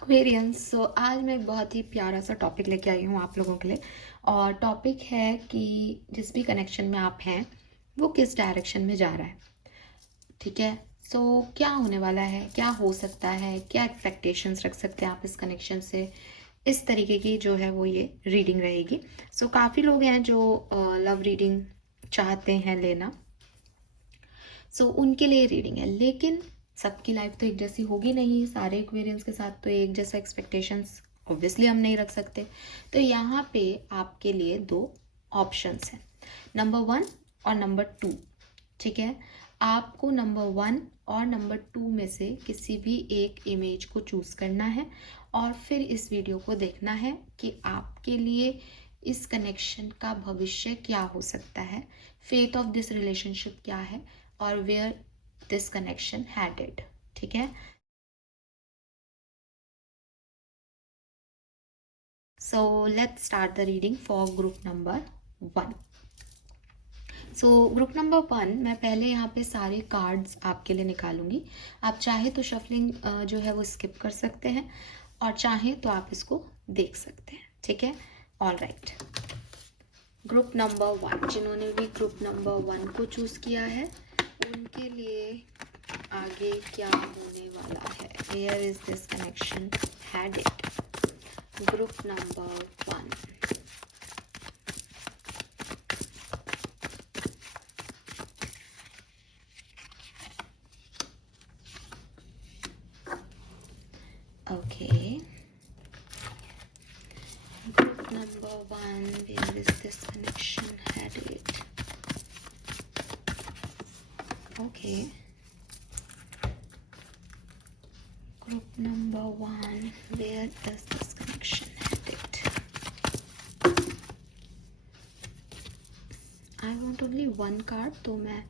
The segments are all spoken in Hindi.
एक्वेरियंस। आज मैं एक बहुत ही प्यारा सा टॉपिक लेके आई हूँ आप लोगों के लिए। और टॉपिक है कि जिस भी कनेक्शन में आप हैं वो किस डायरेक्शन में जा रहा है। ठीक है। क्या होने वाला है, क्या हो सकता है, क्या एक्सपेक्टेशंस रख सकते हैं आप इस कनेक्शन से। इस तरीके की जो है वो ये रीडिंग रहेगी। काफ़ी लोग हैं जो लव रीडिंग चाहते हैं लेना। उनके लिए रीडिंग है, लेकिन सबकी लाइफ तो एक जैसी होगी नहीं। सारे एक्वेरियंस के साथ तो एक जैसा एक्सपेक्टेशंस ऑब्वियसली हम नहीं रख सकते। तो यहाँ पे आपके लिए दो ऑप्शंस हैं, नंबर 1 और नंबर 2। ठीक है। आपको नंबर 1 और नंबर 2 में से किसी भी एक इमेज को चूज़ करना है और फिर इस वीडियो को देखना है कि आपके लिए इस कनेक्शन का भविष्य क्या हो सकता है, फेथ ऑफ दिस रिलेशनशिप क्या है और वेयर दिस कनेक्शन हेडेड। ठीक है। Let's start the reading for group number 1। Group number 1, मैं पहले यहाँ पे सारे कार्ड्स आपके लिए निकालूंगी। आप चाहे तो शफलिंग जो है वो स्किप कर सकते हैं और चाहे तो आप इसको देख सकते हैं। ठीक है। All right. ग्रुप नंबर 1, जिन्होंने भी ग्रुप नंबर 1 को चूज़ किया है उनके लिए आगे क्या होने वाला है, where is this connection headed. Group number 1। Okay. Group number 1, where is this connection headed? Okay. Group number 1, where is this connection headed? I want only one card, तो मैं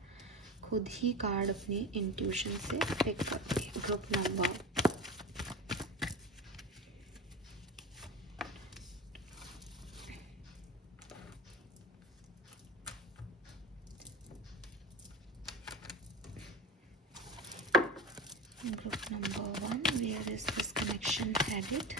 खुद ही कार्ड अपने इंट्यूशन से पिक करती हूँ। Group number Group number 1, where is this connection headed?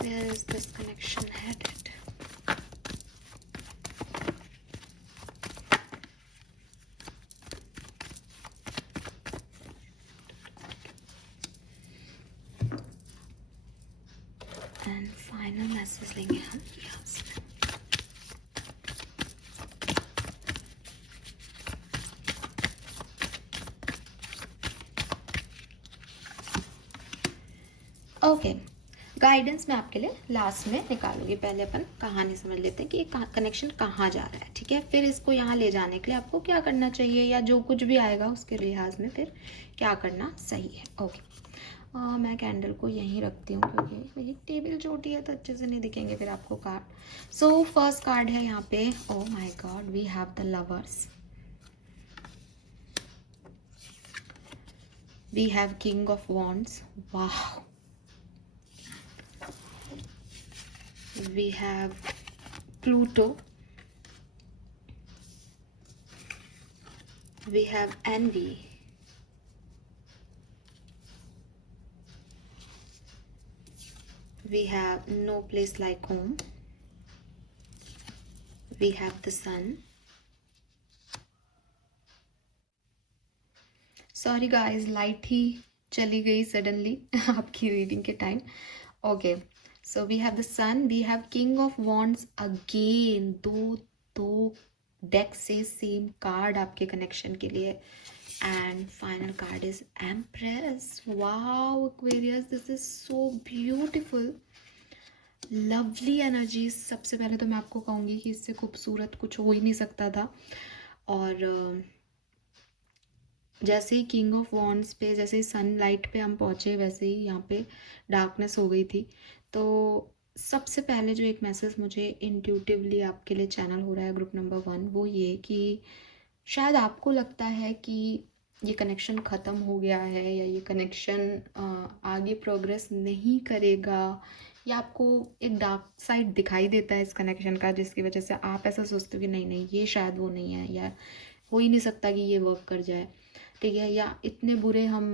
Where is this connection headed? And final message लेंगे हम यहाँ से। ओके। गाइडेंस मैं आपके लिए लास्ट में निकालूंगी। पहले अपन कहानी समझ लेते हैं कि ये कनेक्शन कहाँ जा रहा है। ठीक है। फिर इसको यहाँ ले जाने के लिए आपको क्या करना चाहिए, या जो कुछ भी आएगा उसके लिहाज में फिर क्या करना सही है। ओके। मैं कैंडल को यहीं रखती हूँ क्योंकि मेरी टेबल छोटी है तो अच्छे से नहीं दिखेंगे फिर आपको कार्ड। फर्स्ट कार्ड है यहाँ पे। Oh my God, we have the lovers, we have king of wands. वाह। We have Pluto, we have envy, we have no place like home, we have the sun. Sorry guys, light ही चली गई सडनली आपकी रीडिंग के time. Okay. We have the sun, we have king of wands again। दो डेक से सेम कार्ड आपके कनेक्शन के लिए। And final card is empress. Wow Aquarius, this is so beautiful, lovely energy. सबसे पहले तो मैं आपको कहूँगी कि इससे खूबसूरत कुछ हो ही नहीं सकता था। और जैसे ही किंग ऑफ वॉन्ड्स पे, जैसे ही सनलाइट पे हम पहुँचे, वैसे ही यहाँ पे डार्कनेस हो गई थी। तो सबसे पहले जो एक मैसेज मुझे इंट्यूटिवली आपके लिए चैनल हो रहा है ग्रुप नंबर 1, वो ये कि शायद आपको लगता है कि ये कनेक्शन ख़त्म हो गया है या ये कनेक्शन आगे प्रोग्रेस नहीं करेगा या आपको एक डार्क साइड दिखाई देता है इस कनेक्शन का, जिसकी वजह से आप ऐसा सोचते हो कि नहीं नहीं ये शायद वो नहीं है, या हो ही नहीं सकता कि ये वर्क कर जाए, ठीक है, या इतने बुरे हम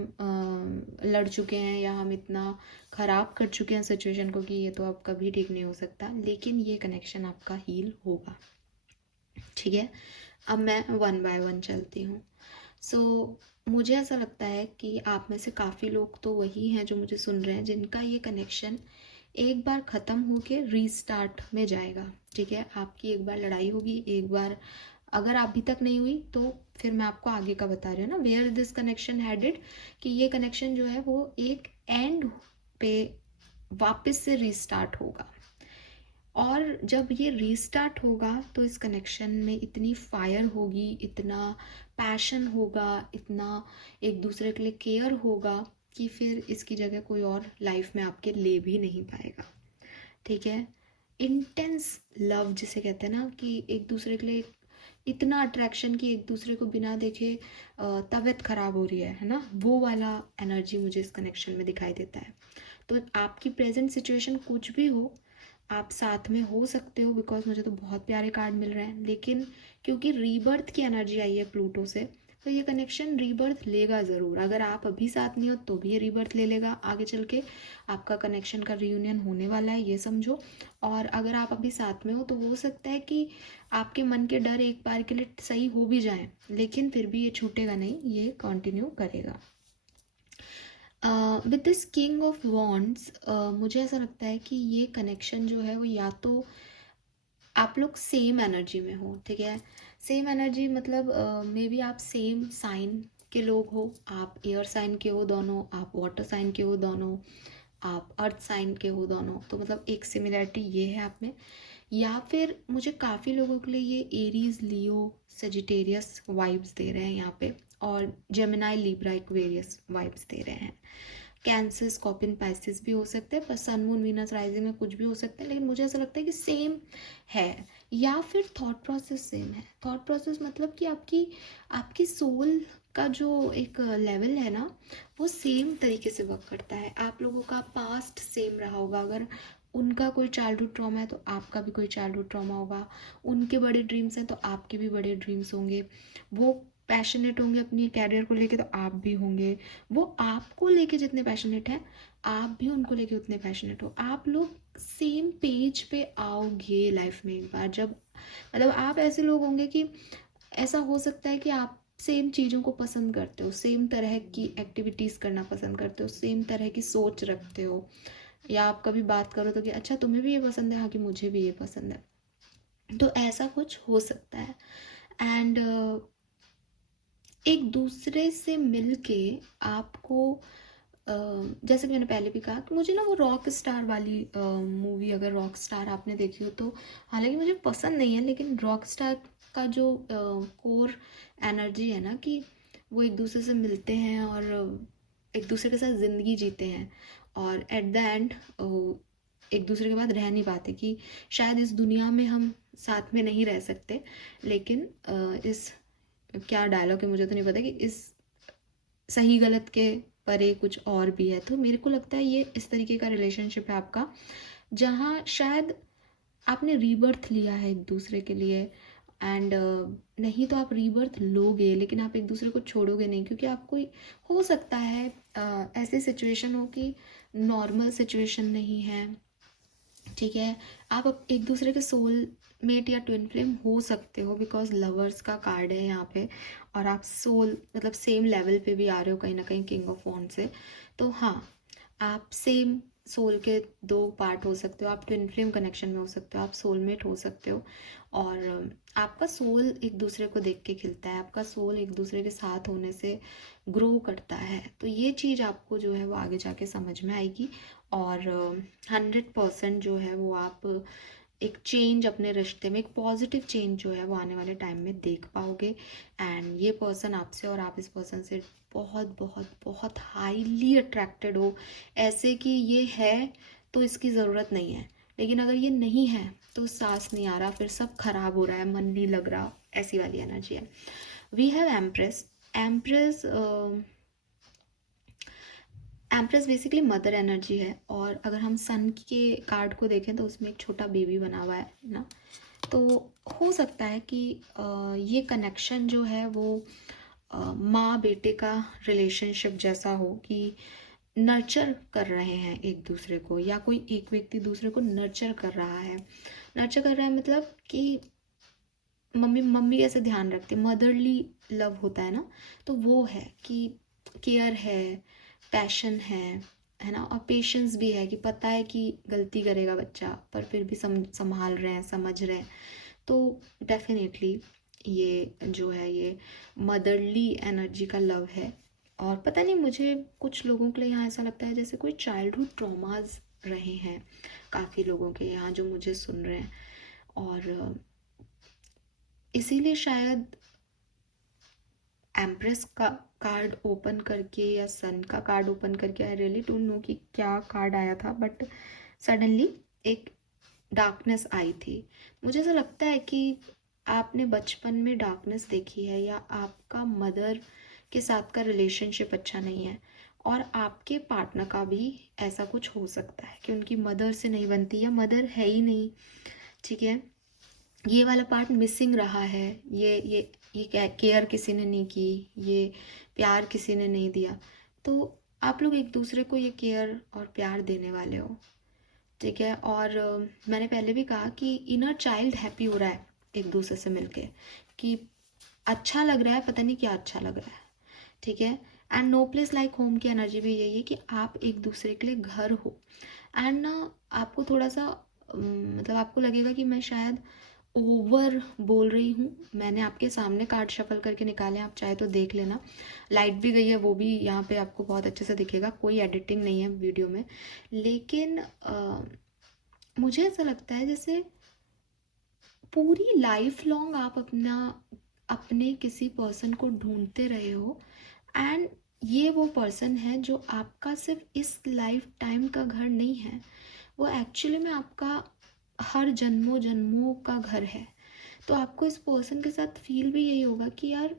लड़ चुके हैं या हम इतना ख़राब कर चुके हैं सिचुएशन को कि ये तो अब कभी ठीक नहीं हो सकता, लेकिन ये कनेक्शन आपका हील होगा, ठीक है। अब मैं 1 बाय 1 चलती हूँ। सो मुझे ऐसा लगता है कि आप में से काफ़ी लोग तो वही हैं जो मुझे सुन रहे हैं जिनका ये कनेक्शन एक बार ख़त्म होके रीस्टार्ट में जाएगा, ठीक है। आपकी एक बार लड़ाई होगी, एक बार अगर अभी तक नहीं हुई तो फिर मैं आपको आगे का बता रही हूँ ना, वेयर दिस कनेक्शन हेडेड, कि ये कनेक्शन जो है वो एक एंड पे वापस से रीस्टार्ट होगा। और जब ये रीस्टार्ट होगा तो इस कनेक्शन में इतनी फायर होगी, इतना पैशन होगा, इतना एक दूसरे के लिए केयर होगा कि फिर इसकी जगह कोई और लाइफ में आपके ले भी नहीं पाएगा, ठीक है। इंटेंस लव जिसे कहते हैं ना, कि एक दूसरे के लिए इतना अट्रैक्शन कि एक दूसरे को बिना देखे तबीयत ख़राब हो रही है ना, वो वाला एनर्जी मुझे इस कनेक्शन में दिखाई देता है। तो आपकी प्रेजेंट सिचुएशन कुछ भी हो, आप साथ में हो सकते हो, बिकॉज मुझे तो बहुत प्यारे कार्ड मिल रहे हैं, लेकिन क्योंकि रीबर्थ की एनर्जी आई है प्लूटो से, तो ये कनेक्शन रीबर्थ लेगा ज़रूर। अगर आप अभी साथ नहीं हो तो भी ये रीबर्थ ले लेगा, आगे चल के आपका कनेक्शन का रियूनियन होने वाला है, ये समझो। और अगर आप अभी साथ में हो तो हो सकता है कि आपके मन के डर एक बार के लिए सही हो भी जाएं, लेकिन फिर भी ये छूटेगा नहीं, ये कंटिन्यू करेगा। With this king of wands मुझे ऐसा लगता है कि ये कनेक्शन जो है वो या तो आप लोग सेम एनर्जी में हो, ठीक है। सेम एनर्जी मतलब मे बी आप सेम साइन के लोग हो, आप एयर साइन के हो दोनों, आप वाटर साइन के हो दोनों, आप अर्थ साइन के हो दोनों, तो मतलब एक सिमिलरिटी ये है आप में। या फिर मुझे काफ़ी लोगों के लिए ये एरीज, लियो, सेजिटेरियस वाइब्स दे रहे हैं यहाँ पे, और जेमिनाई, लिब्रा, एक्वेरियस वाइब्स दे रहे हैं। कैंसर, स्कॉर्पियन, पाइसेस भी हो सकते हैं, पर सन, मून, वीनस, राइजिंग में कुछ भी हो सकते हैं, लेकिन मुझे ऐसा लगता है कि सेम है। या फिर थॉट प्रोसेस सेम है। थॉट प्रोसेस मतलब कि आपकी आपकी सोल का जो एक लेवल है ना, वो सेम तरीके से वर्क करता है। आप लोगों का पास्ट सेम रहा होगा, अगर उनका कोई चाइल्डहुड ट्रॉमा है तो आपका भी कोई चाइल्डहुड ट्रॉमा होगा, उनके बड़े ड्रीम्स हैं तो आपके भी बड़े ड्रीम्स होंगे, वो पैशनेट होंगे अपनी कैरियर को लेके तो आप भी होंगे, वो आपको लेके जितने पैशनेट हैं आप भी उनको लेके उतने पैशनेट हो। आप लोग सेम पेज पे आओगे लाइफ में एक बार, जब मतलब आप ऐसे लोग होंगे कि ऐसा हो सकता है कि आप सेम चीज़ों को पसंद करते हो, सेम तरह की एक्टिविटीज़ करना पसंद करते हो, सेम तरह की सोच रखते हो, या आप कभी बात करो तो कि अच्छा तुम्हें भी ये पसंद है, हाँ कि मुझे भी ये पसंद है, तो ऐसा कुछ हो सकता है। एंड एक दूसरे से मिल के आपको जैसे कि मैंने पहले भी कहा कि मुझे ना वो रॉक स्टार वाली मूवी, अगर रॉक स्टार आपने देखी हो तो, हालांकि मुझे पसंद नहीं है, लेकिन रॉक स्टार का जो कोर एनर्जी है ना, कि वो एक दूसरे से मिलते हैं और एक दूसरे के साथ ज़िंदगी जीते हैं, और एट द एंड एक दूसरे के बाद रह नहीं पाते, कि शायद इस दुनिया में हम साथ में नहीं रह सकते, लेकिन इस क्या डायलॉग है मुझे तो नहीं पता, कि इस सही गलत के परे कुछ और भी है। तो मेरे को लगता है ये इस तरीके का रिलेशनशिप है आपका, जहाँ शायद आपने रीबर्थ लिया है एक दूसरे के लिए, एंड नहीं तो आप रीबर्थ लोगे, लेकिन आप एक दूसरे को छोड़ोगे नहीं, क्योंकि आपको हो सकता है ऐसी सिचुएशन हो कि नॉर्मल सिचुएशन नहीं है, ठीक है। आप एक दूसरे के सोल मेट या ट्विन फ्लेम हो सकते हो, बिकॉज लवर्स का कार्ड है यहाँ पे, और आप सोल मतलब सेम लेवल पे भी आ रहे हो कहीं ना कहीं किंग ऑफ वॉन्ड से। तो हाँ, आप सेम सोल के दो पार्ट हो सकते हो, आप ट्विन फ्लेम कनेक्शन में हो सकते हो, आप सोलमेट हो सकते हो, और आपका सोल एक दूसरे को देख के खिलता है, आपका सोल एक दूसरे के साथ होने से ग्रो करता है। तो ये चीज़ आपको जो है वो आगे जाके समझ में आएगी, और 100% जो है वो आप एक चेंज अपने रिश्ते में, एक पॉजिटिव चेंज जो है वो आने वाले टाइम में देख पाओगे। एंड ये पर्सन आपसे और आप इस पर्सन से बहुत बहुत बहुत हाईली अट्रैक्टेड हो, ऐसे कि ये है तो इसकी ज़रूरत नहीं है, लेकिन अगर ये नहीं है तो सांस नहीं आ रहा, फिर सब खराब हो रहा है, मन नहीं लग रहा, ऐसी वाली एनर्जी है। We have empress. Empress empress basically mother energy है, और अगर हम सन के कार्ड को देखें तो उसमें एक छोटा बेबी बना हुआ है ना। तो हो सकता है कि ये कनेक्शन जो है वो माँ बेटे का रिलेशनशिप जैसा हो, कि नर्चर कर रहे हैं एक दूसरे को, या कोई एक व्यक्ति दूसरे को नर्चर कर रहा है। नर्चर कर रहा है मतलब कि मम्मी मम्मी कैसे ध्यान रखती है, मदरली लव होता है ना, तो वो है कि केयर है, पैशन है ना, और पेशेंस भी है कि पता है कि गलती करेगा बच्चा पर फिर भी संभाल रहे हैं, समझ रहे हैं। तो डेफिनेटली ये जो है ये मदरली एनर्जी का लव है। और पता नहीं, मुझे कुछ लोगों के लिए यहाँ ऐसा लगता है जैसे कोई चाइल्डहुड ट्रॉमाज रहे हैं काफ़ी लोगों के यहाँ जो मुझे सुन रहे हैं, और इसीलिए शायद एम्प्रेस का कार्ड ओपन करके या सन का कार्ड ओपन करके, आई रियली डोंट नो कि क्या कार्ड आया था, बट सडनली एक डार्कनेस आई थी। मुझे ऐसा लगता है कि आपने बचपन में डार्कनेस देखी है, या आपका मदर के साथ का रिलेशनशिप अच्छा नहीं है, और आपके पार्टनर का भी ऐसा कुछ हो सकता है कि उनकी मदर से नहीं बनती, या मदर है ही नहीं, ठीक है, ये वाला पार्ट मिसिंग रहा है, ये केयर किसी ने नहीं की, ये प्यार किसी ने नहीं दिया। तो आप लोग एक दूसरे को ये केयर और प्यार देने वाले हो, ठीक है। और मैंने पहले भी कहा कि इनर चाइल्ड हैप्पी हो रहा है एक दूसरे से मिलके, कि अच्छा लग रहा है, पता नहीं क्या अच्छा लग रहा है, ठीक है। And no place like home की एनर्जी भी यही है कि आप एक दूसरे के लिए घर हो। एंड ना आपको थोड़ा सा मतलब आपको लगेगा कि मैं शायद ओवर बोल रही हूँ। मैंने आपके सामने कार्ड शफल करके निकाले, आप चाहे तो देख लेना। लाइट भी गई है, वो भी यहाँ पे आपको बहुत अच्छे से दिखेगा, कोई एडिटिंग नहीं है वीडियो में। लेकिन मुझे ऐसा लगता है जैसे पूरी लाइफ लॉन्ग आप अपने किसी पर्सन को ढूंढते रहे हो, एंड ये वो पर्सन है जो आपका सिर्फ इस लाइफ टाइम का घर नहीं है, वो एक्चुअली में आपका हर जन्मों जन्मों का घर है। तो आपको इस पर्सन के साथ फील भी यही होगा कि यार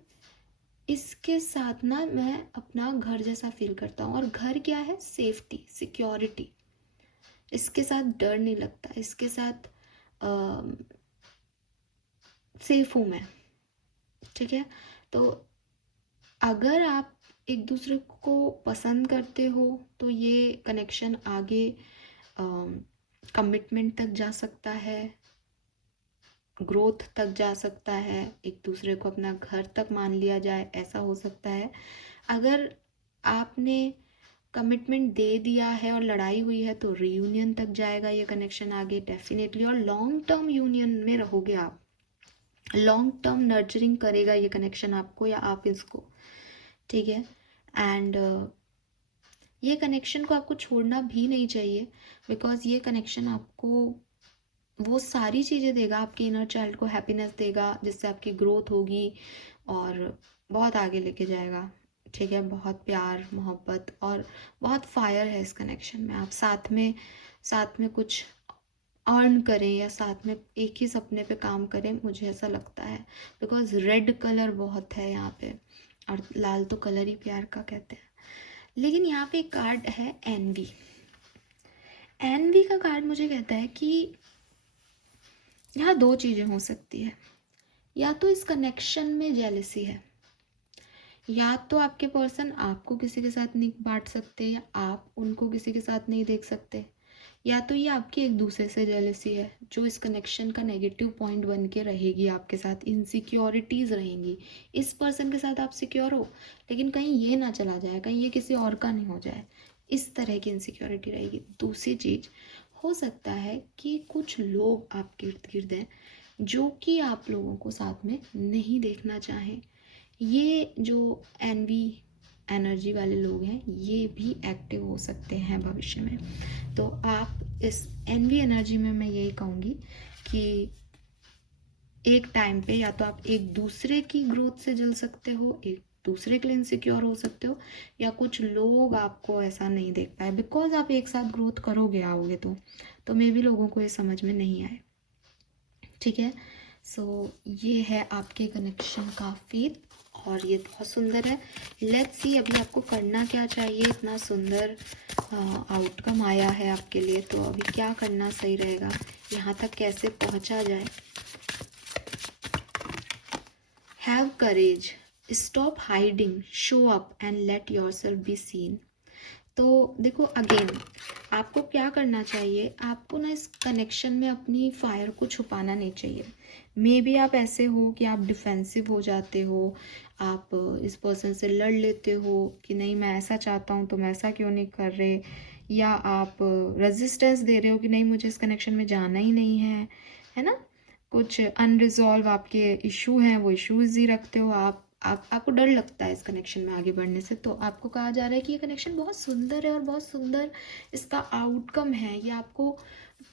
इसके साथ ना मैं अपना घर जैसा फील करता हूँ। और घर क्या है? Safety, security. इसके साथ डर नहीं लगता, इसके साथ सेफ हूँ मैं, ठीक है। तो अगर आप एक दूसरे को पसंद करते हो तो ये कनेक्शन आगे कमिटमेंट तक जा सकता है, ग्रोथ तक जा सकता है, एक दूसरे को अपना घर तक मान लिया जाए, ऐसा हो सकता है। अगर आपने कमिटमेंट दे दिया है और लड़ाई हुई है तो रीयूनियन तक जाएगा ये कनेक्शन आगे डेफिनेटली, और लॉन्ग टर्म यूनियन में रहोगे आप, लॉन्ग टर्म नर्चरिंग करेगा ये कनेक्शन आपको या आप इसको, ठीक है। एंड ये कनेक्शन को आपको छोड़ना भी नहीं चाहिए, बिकॉज ये कनेक्शन आपको वो सारी चीज़ें देगा, आपके इनर चाइल्ड को हैप्पीनेस देगा जिससे आपकी ग्रोथ होगी और बहुत आगे लेके जाएगा, ठीक है। बहुत प्यार मोहब्बत और बहुत फायर है इस कनेक्शन में। आप साथ में कुछ अर्न करें या साथ में एक ही सपने पे काम करें, मुझे ऐसा लगता है, बिकॉज रेड कलर बहुत है यहाँ पे, और लाल तो कलर ही प्यार का कहते हैं। लेकिन यहाँ पे एक कार्ड है एनवी। एनवी का कार्ड मुझे कहता है कि यहाँ दो चीज़ें हो सकती है, या तो इस कनेक्शन में जेलसी है, या तो आपके पर्सन आपको किसी के साथ नहीं बांट सकते, या आप उनको किसी के साथ नहीं देख सकते, या तो ये आपकी एक दूसरे से जेलसी है जो इस कनेक्शन का नेगेटिव पॉइंट बन के रहेगी आपके साथ। इनसिक्योरिटीज़ रहेंगी, इस पर्सन के साथ आप सिक्योर हो लेकिन कहीं ये ना चला जाए, कहीं ये किसी और का नहीं हो जाए, इस तरह की इनसिक्योरिटी रहेगी। दूसरी चीज़ हो सकता है कि कुछ लोग आपके इर्द गिर्द हैं जो कि आप लोगों को साथ में नहीं देखना चाहें। ये जो एनवी एनर्जी वाले लोग हैं ये भी एक्टिव हो सकते हैं भविष्य में। तो आप इस एनवी एनर्जी में मैं यही कहूँगी कि एक टाइम पे या तो आप एक दूसरे की ग्रोथ से जल सकते हो, एक दूसरे के लिए इनसिक्योर हो सकते हो, या कुछ लोग आपको ऐसा नहीं देख पाए, बिकॉज आप एक साथ ग्रोथ करोगे आओगे तो मे भी लोगों को ये समझ में नहीं आए, ठीक है। सो ये है आपके कनेक्शन का फेथ। और ये बहुत सुंदर है। लेट्स सी अभी आपको करना क्या चाहिए। इतना सुंदर आउटकम आया है आपके लिए, तो अभी क्या करना सही रहेगा, यहाँ तक कैसे पहुँचा जाए। Have courage, stop hiding, show up and let yourself be seen. तो देखो अगेन आपको क्या करना चाहिए, आपको ना इस कनेक्शन में अपनी फायर को छुपाना नहीं चाहिए। मे बी आप ऐसे हो कि आप डिफेंसिव हो जाते हो, आप इस पर्सन से लड़ लेते हो कि नहीं मैं ऐसा चाहता हूँ, तुम ऐसा क्यों नहीं कर रहे, या आप रेजिस्टेंस दे रहे हो कि नहीं मुझे इस कनेक्शन में जाना ही नहीं है ना। कुछ अनरिजॉल्व आपके इशू हैं, वो इश्यूज ही रखते हो आपको डर लगता है इस कनेक्शन में आगे बढ़ने से। तो आपको कहा जा रहा है कि ये कनेक्शन बहुत सुंदर है और बहुत सुंदर इसका आउटकम है, ये आपको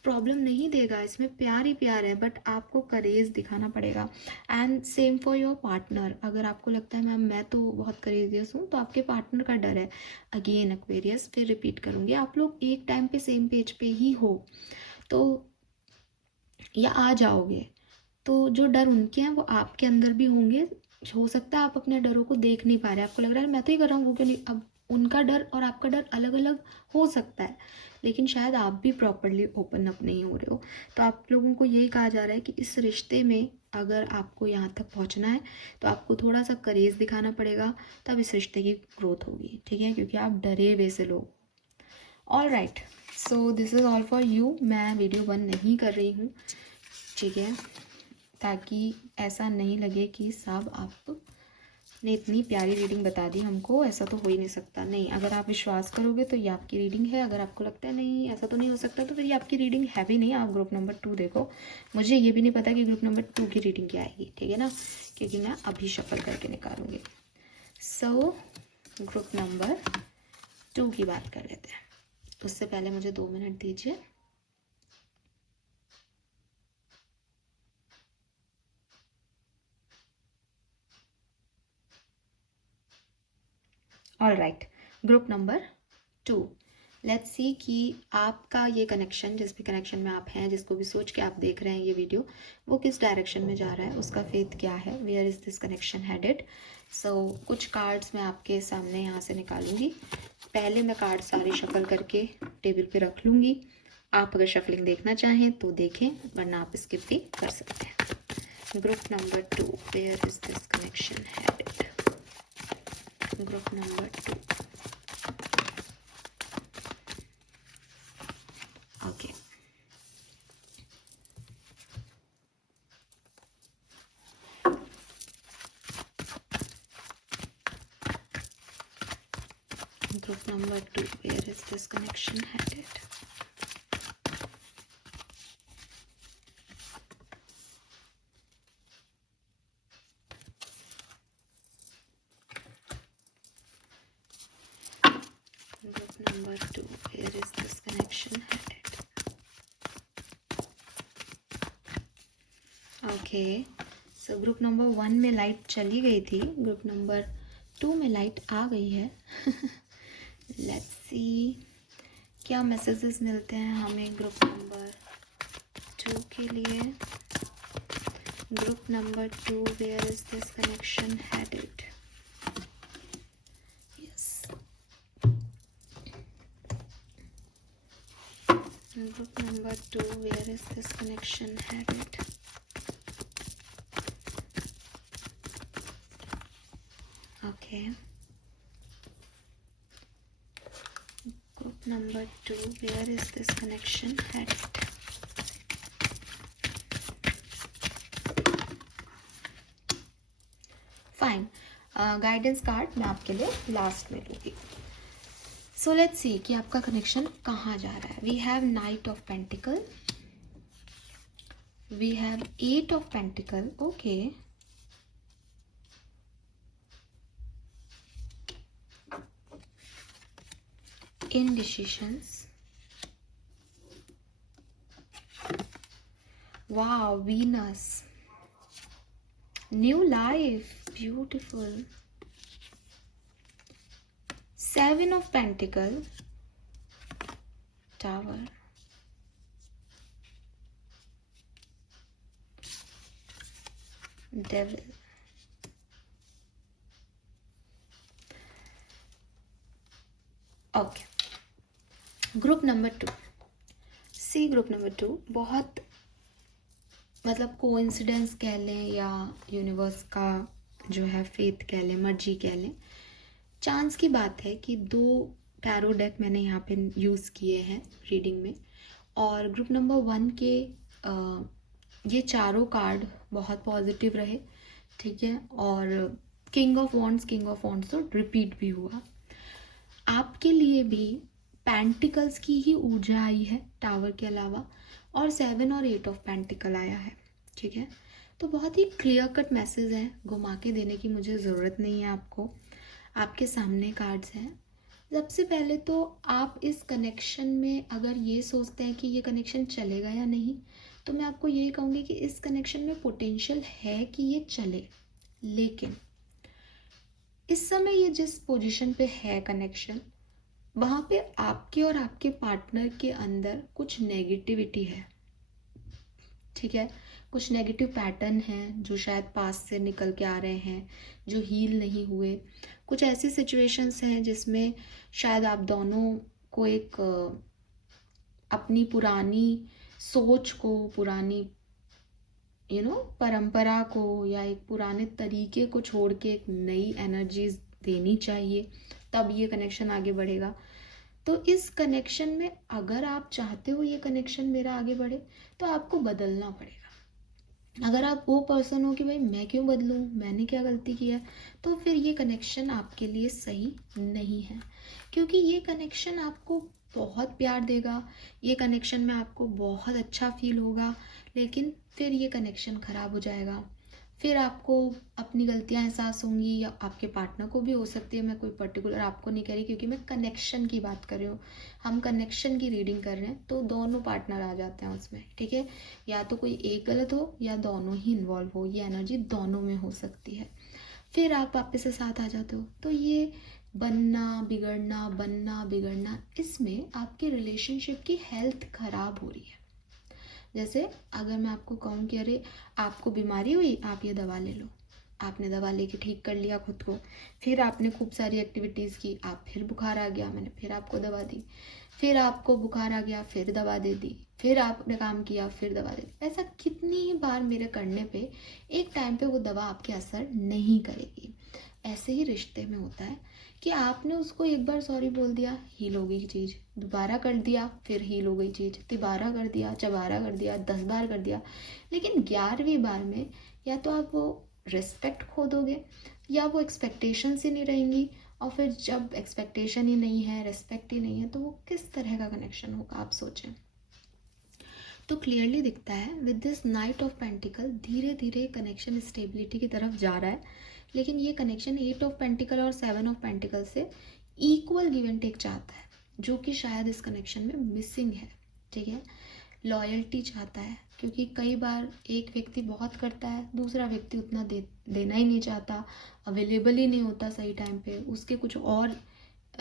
प्रॉब्लम नहीं देगा, इसमें प्यार ही प्यार है, बट आपको करेज दिखाना पड़ेगा। And same for your partner. अगर आपको लगता है मैम मैं तो बहुत करेजियस हूँ, तो आपके पार्टनर का डर है। अगेन एक्वेरियस, फिर रिपीट करूँगी, आप लोग एक टाइम पे सेम पेज पे ही हो तो या आ जाओगे, तो जो डर उनके हैं वो आपके अंदर भी होंगे। हो सकता है आप अपने डरों को देख नहीं पा रहे, आपको लग रहा है मैं तो ही कर रहा हूँ, वो क्यों नहीं। अब उनका डर और आपका डर अलग अलग हो सकता है, लेकिन शायद आप भी प्रॉपरली ओपन अप नहीं हो रहे हो। तो आप लोगों को यही कहा जा रहा है कि इस रिश्ते में अगर आपको यहाँ तक पहुँचना है तो आपको थोड़ा सा करेज दिखाना पड़ेगा, तब इस रिश्ते की ग्रोथ होगी, ठीक है, क्योंकि आप डरे हुए से लोग। All right, so this is all for you. मैं वीडियो बंद नहीं कर रही हूँ, ठीक है, ताकि ऐसा नहीं लगे कि साहब आपने इतनी प्यारी रीडिंग बता दी हमको, ऐसा तो हो ही नहीं सकता। नहीं, अगर आप विश्वास करोगे तो ये आपकी रीडिंग है, अगर आपको लगता है नहीं ऐसा तो नहीं हो सकता, तो फिर ये आपकी रीडिंग है भी नहीं। आप ग्रुप नंबर 2 देखो, मुझे ये भी नहीं पता कि ग्रुप नंबर 2 की रीडिंग क्या आएगी, ठीक है ना, क्योंकि मैं अभी शफल करके निकालूंगी। सो ग्रुप नंबर 2 की बात कर लेते हैं। उससे पहले मुझे 2 मिनट दीजिए। All right, group number 2, let's see कि आपका ये कनेक्शन, जिस भी कनेक्शन में आप हैं, जिसको भी सोच के आप देख रहे हैं ये वीडियो, वो किस डायरेक्शन में जा रहा है, उसका फेथ क्या है, where is this connection headed. So कुछ कार्ड्स मैं आपके सामने यहाँ से निकालूंगी। पहले मैं कार्ड सारे शफल करके टेबल पे रख लूँगी। आप अगर शफलिंग देखना चाहें तो देखें, वरना आप स्किप भी कर सकते हैं। Group number 2, where is this connection headed. Group number 2, okay. Group number 2, where is this connection headed? Group number 2, where is this connection headed? Okay, so group number 1 में लाइट चली गई थी, ग्रुप नंबर 2 में लाइट आ गई है। लेट्स सी क्या मैसेजेस मिलते हैं हमें ग्रुप नंबर 2 के लिए। Group number 2, where is this connection headed? Group number 2, where is this connection headed? Okay. Group number 2, where is this connection headed? Fine. Guidance card मैं आपके लिए लास्ट में लूँगी। सो लेट्स सी कि आपका कनेक्शन कहाँ जा रहा है। We have knight of pentacle, we have 8 of pentacle, okay, indecisions, wow, Venus, new life, beautiful, 7 of pentacle, tower, devil, okay, group number 2, see group number 2 बहुत मतलब कोइंसिडेंस कह लें या यूनिवर्स का जो है फेथ कह लें, मर्जी कह लें, चांस की बात है कि 2 टैरो डेक मैंने यहाँ पे यूज़ किए हैं रीडिंग में, और ग्रुप नंबर 1 के ये चारों कार्ड बहुत पॉजिटिव रहे, ठीक है। और किंग ऑफ वॉन्ड्स तो रिपीट भी हुआ। आपके लिए भी पेंटिकल्स की ही ऊर्जा आई है टावर के अलावा, और 7 और 8 ऑफ पेंटिकल आया है, ठीक है। तो बहुत ही क्लियर कट मैसेज है, घुमा के देने की मुझे ज़रूरत नहीं है आपको। आपके सामने कार्ड्स हैं। सबसे पहले तो आप इस कनेक्शन में अगर ये सोचते हैं कि ये कनेक्शन चलेगा या नहीं, तो मैं आपको यही कहूँगी कि इस कनेक्शन में पोटेंशियल है कि ये चले, लेकिन इस समय ये जिस पोजीशन पे है कनेक्शन, वहाँ पे आपके और आपके पार्टनर के अंदर कुछ नेगेटिविटी है, ठीक है। कुछ नेगेटिव पैटर्न हैं जो शायद पास से निकल के आ रहे हैं, जो हील नहीं हुए। कुछ ऐसी सिचुएशंस हैं जिसमें शायद आप दोनों को एक अपनी पुरानी सोच को, पुरानी परंपरा को या एक पुराने तरीके को छोड़ के एक नई एनर्जीज देनी चाहिए, तब ये कनेक्शन आगे बढ़ेगा। तो इस कनेक्शन में अगर आप चाहते हो ये कनेक्शन मेरा आगे बढ़े, तो आपको बदलना पड़ेगा। अगर आप वो पर्सन हो कि भाई मैं क्यों बदलूं, मैंने क्या गलती किया है, तो फिर ये कनेक्शन आपके लिए सही नहीं है, क्योंकि ये कनेक्शन आपको बहुत प्यार देगा, ये कनेक्शन में आपको बहुत अच्छा फील होगा, लेकिन फिर ये कनेक्शन ख़राब हो जाएगा। फिर आपको अपनी गलतियां एहसास होंगी, या आपके पार्टनर को भी हो सकती है। मैं कोई पर्टिकुलर आपको नहीं कह रही, क्योंकि मैं कनेक्शन की बात कर रही हूँ। हम कनेक्शन की रीडिंग कर रहे हैं, तो दोनों पार्टनर आ जाते हैं उसमें, ठीक है। या तो कोई एक गलत हो या दोनों ही इन्वॉल्व हो, ये एनर्जी दोनों में हो सकती है। फिर आप वापस से साथ आ जाते हो, तो ये बनना बिगड़ना, इसमें आपके रिलेशनशिप की हेल्थ खराब हो रही है। जैसे अगर मैं आपको कहूँ कि अरे आपको बीमारी हुई, आप ये दवा ले लो, आपने दवा लेके ठीक कर लिया खुद को, फिर आपने खूब सारी एक्टिविटीज़ की, आप फिर बुखार आ गया, मैंने फिर आपको दवा दी, फिर आपको बुखार आ गया, फिर दवा दे दी, फिर आपने काम किया, फिर दवा दे दी। ऐसा कितनी ही बार मेरे करने पे एक टाइम पे वो दवा आपके असर नहीं करेगी। ऐसे ही रिश्ते में होता है कि आपने उसको एक बार सॉरी बोल दिया, हील हो गई चीज़, दोबारा कर दिया, फिर हील हो गई चीज़, तिबारा कर दिया, चबारा कर दिया, 10 बार कर दिया, लेकिन 11वीं बार में या तो आप वो रिस्पेक्ट खो दोगे, या वो एक्सपेक्टेशंस ही नहीं रहेंगी। और फिर जब एक्सपेक्टेशन ही नहीं है, रिस्पेक्ट ही नहीं है, तो वो किस तरह का कनेक्शन होगा, आप सोचें। तो क्लियरली दिखता है with this night of pentacle धीरे धीरे कनेक्शन स्टेबिलिटी की तरफ जा रहा है, लेकिन ये कनेक्शन 8 ऑफ पेंटिकल और 7 ऑफ पेंटिकल से इक्वल गिव एंड टेक चाहता है, जो कि शायद इस कनेक्शन में मिसिंग है, ठीक है। लॉयल्टी चाहता है, क्योंकि कई बार एक व्यक्ति बहुत करता है, दूसरा व्यक्ति उतना देना ही नहीं चाहता, अवेलेबल ही नहीं होता सही टाइम पे, उसके कुछ और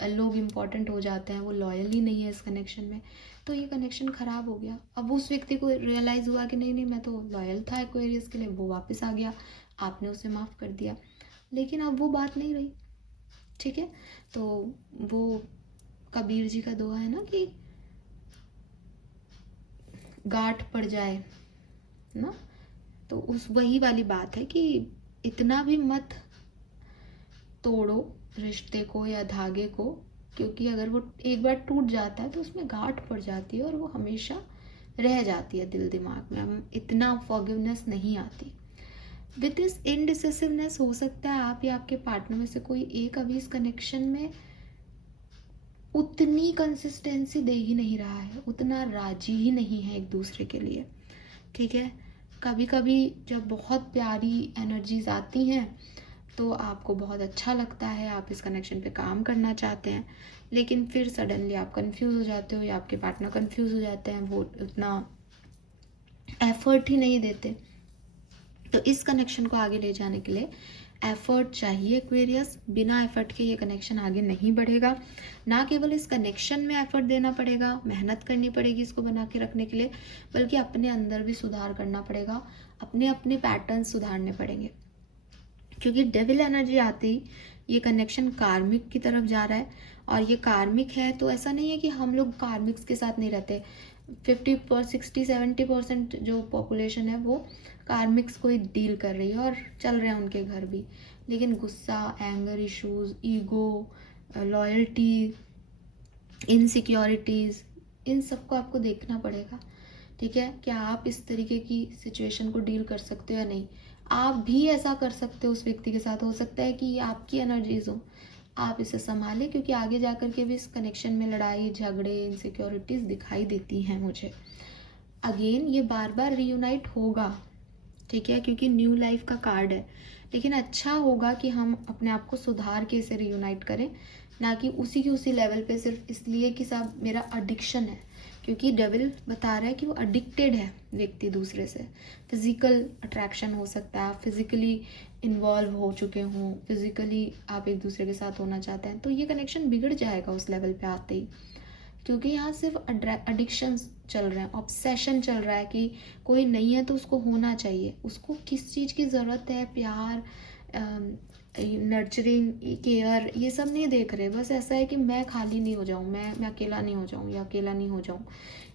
लोग इम्पॉर्टेंट हो जाते हैं, वो लॉयल ही नहीं है इस कनेक्शन में, तो ये कनेक्शन ख़राब हो गया। अब उस व्यक्ति को रियलाइज़ हुआ कि नहीं मैं तो लॉयल था एक्वेरियस के लिए, वो वापस आ गया, आपने उसे माफ़ कर दिया, लेकिन अब वो बात नहीं रही, ठीक है। तो वो कबीर जी का दोहा है ना कि गांठ पड़ जाए ना, तो उस वही वाली बात है कि इतना भी मत तोड़ो रिश्ते को या धागे को, क्योंकि अगर वो एक बार टूट जाता है तो उसमें गांठ पड़ जाती है और वो हमेशा रह जाती है दिल दिमाग में, हम इतना फॉरगिवनेस नहीं आती। विद दिस इनडिसिसिवनेस हो सकता है आप या आपके पार्टनर में से कोई एक अभी इस कनेक्शन में उतनी कंसिस्टेंसी दे ही नहीं रहा है, उतना राजी ही नहीं है एक दूसरे के लिए, ठीक है। कभी कभी जब बहुत प्यारी एनर्जीज आती हैं तो आपको बहुत अच्छा लगता है, आप इस कनेक्शन पे काम करना चाहते हैं, लेकिन फिर सडनली आप कंफ्यूज हो जाते हो या आपके पार्टनर कंफ्यूज हो जाते हैं, वो उतना एफर्ट ही नहीं देते। तो इस कनेक्शन को आगे ले जाने के लिए एफर्ट चाहिए एक्वेरियस, बिना एफर्ट के ये कनेक्शन आगे नहीं बढ़ेगा। ना केवल इस कनेक्शन में एफर्ट देना पड़ेगा, मेहनत करनी पड़ेगी इसको बना के रखने के लिए, बल्कि अपने अंदर भी सुधार करना पड़ेगा, अपने अपने पैटर्न सुधारने पड़ेंगे। क्योंकि डेविल एनर्जी आते ही ये कनेक्शन कार्मिक की तरफ जा रहा है, और ये कार्मिक है तो ऐसा नहीं है कि हम लोग कार्मिक्स के साथ नहीं रहते। 60-70% जो पॉपुलेशन है वो कार्मिक्स को ही डील कर रही है और चल रहे हैं उनके घर भी। लेकिन गुस्सा, anger issues, ego, loyalty, insecurities, इन सबको आपको देखना पड़ेगा। ठीक है, क्या आप इस तरीके की सिचुएशन को डील कर सकते हो या नहीं। आप भी ऐसा कर सकते हो उस व्यक्ति के साथ, हो सकता है कि ये आपकी एनर्जीज हो, आप इसे संभालें, क्योंकि आगे जा कर के भी इस कनेक्शन में लड़ाई झगड़े इनसिक्योरिटीज़ दिखाई देती हैं मुझे। अगेन ये बार बार रीयूनाइट होगा, ठीक है, क्योंकि न्यू लाइफ का कार्ड है। लेकिन अच्छा होगा कि हम अपने आप को सुधार के इसे रीयूनाइट करें, ना कि उसी की उसी लेवल पे सिर्फ इसलिए कि साहब मेरा एडिक्शन है। क्योंकि डेविल बता रहा है कि वो एडिक्टेड है व्यक्ति दूसरे से। फिजिकल अट्रैक्शन हो सकता है, आप फिजिकली इन्वॉल्व हो चुके हों, फिजिकली आप एक दूसरे के साथ होना चाहते हैं, तो ये कनेक्शन बिगड़ जाएगा उस लेवल पे आते ही। क्योंकि यहाँ सिर्फ एडिक्शंस चल रहे हैं, ऑब्सेशन चल रहा है कि कोई नहीं है तो उसको होना चाहिए, उसको किस चीज़ की ज़रूरत है, प्यार, नर्चरिंग, केयर, ये सब नहीं देख रहे। बस ऐसा है कि मैं खाली नहीं हो जाऊँ, मैं अकेला नहीं हो जाऊँ या अकेला नहीं हो जाऊँ।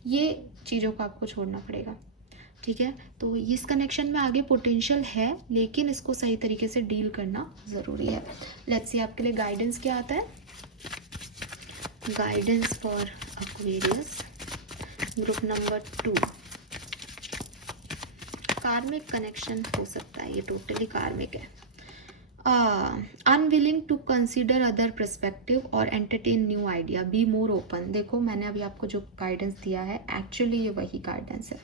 ये चीज़ों को आपको छोड़ना पड़ेगा, ठीक है। तो इस कनेक्शन में आगे पोटेंशियल है, लेकिन इसको सही तरीके से डील करना ज़रूरी है। लेट्स सी आपके लिए गाइडेंस क्या आता है। Guidance for Aquarius group number 2। Karmic connection हो सकता है, ये टोटली कार्मिक है। Unwilling to consider other perspective और entertain new idea, be more open. देखो मैंने अभी आपको जो गाइडेंस दिया है एक्चुअली ये वही गाइडेंस है।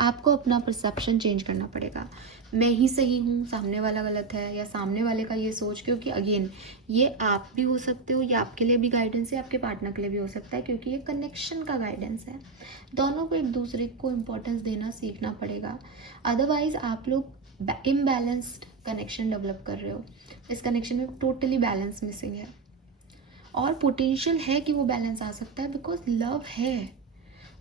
आपको अपना परसेप्शन चेंज करना पड़ेगा। मैं ही सही हूँ, सामने वाला गलत है, या सामने वाले का ये सोच, क्योंकि अगेन ये आप भी हो सकते हो, ये आपके लिए भी गाइडेंस है, आपके पार्टनर के लिए भी हो सकता है, क्योंकि ये कनेक्शन का गाइडेंस है। दोनों को एक दूसरे को इम्पोर्टेंस देना सीखना पड़ेगा, अदरवाइज आप लोग इम्बैलेंस्ड कनेक्शन डेवलप कर रहे हो। इस कनेक्शन में टोटली बैलेंस मिसिंग है, और पोटेंशियल है कि वो बैलेंस आ सकता है, बिकॉज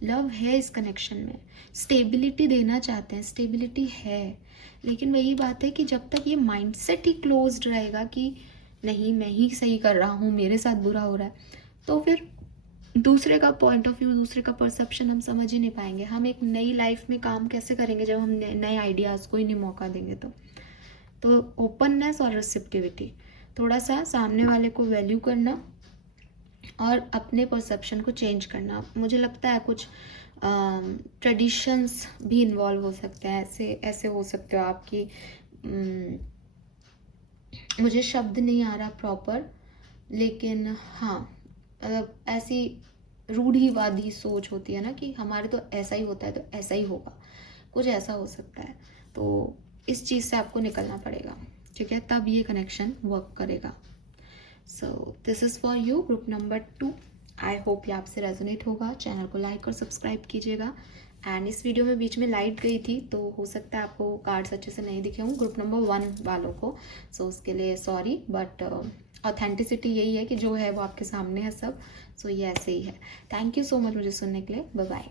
लव है इस कनेक्शन में। स्टेबिलिटी देना चाहते हैं, स्टेबिलिटी है, लेकिन वही बात है कि जब तक ये माइंडसेट ही क्लोज्ड रहेगा कि नहीं मैं ही सही कर रहा हूँ, मेरे साथ बुरा हो रहा है, तो फिर दूसरे का पॉइंट ऑफ व्यू, दूसरे का परसेप्शन हम समझ ही नहीं पाएंगे। हम एक नई लाइफ में काम कैसे करेंगे जब हम नए आइडियाज़ को ही नहीं मौका देंगे। तो ओपननेस और रिसेप्टिविटी, थोड़ा सा सामने वाले को वैल्यू करना और अपने परसेप्शन को चेंज करना। मुझे लगता है कुछ ट्रेडिशंस भी इन्वॉल्व हो सकते हैं, ऐसे हो सकते हो आपकी, मुझे शब्द नहीं आ रहा प्रॉपर, लेकिन हाँ मतलब ऐसी रूढ़िवादी सोच होती है ना कि हमारे तो ऐसा ही होता है तो ऐसा ही होगा, कुछ ऐसा हो सकता है। तो इस चीज़ से आपको निकलना पड़ेगा, ठीक है, तब ये कनेक्शन वर्क करेगा। So this is for you group number 2। I hope ये आपसे रेजोनेट होगा। चैनल को लाइक और सब्सक्राइब कीजिएगा। एंड इस वीडियो में बीच में लाइट गई थी तो हो सकता है आपको कार्ड्स अच्छे से नहीं दिखे हों ग्रुप नंबर 1 वालों को, सो उसके लिए सॉरी, बट ऑथेंटिसिटी यही है कि जो है वो आपके सामने है सब। सो ये ऐसे ही है। थैंक यू सो मच मुझे सुनने के लिए। Bye bye.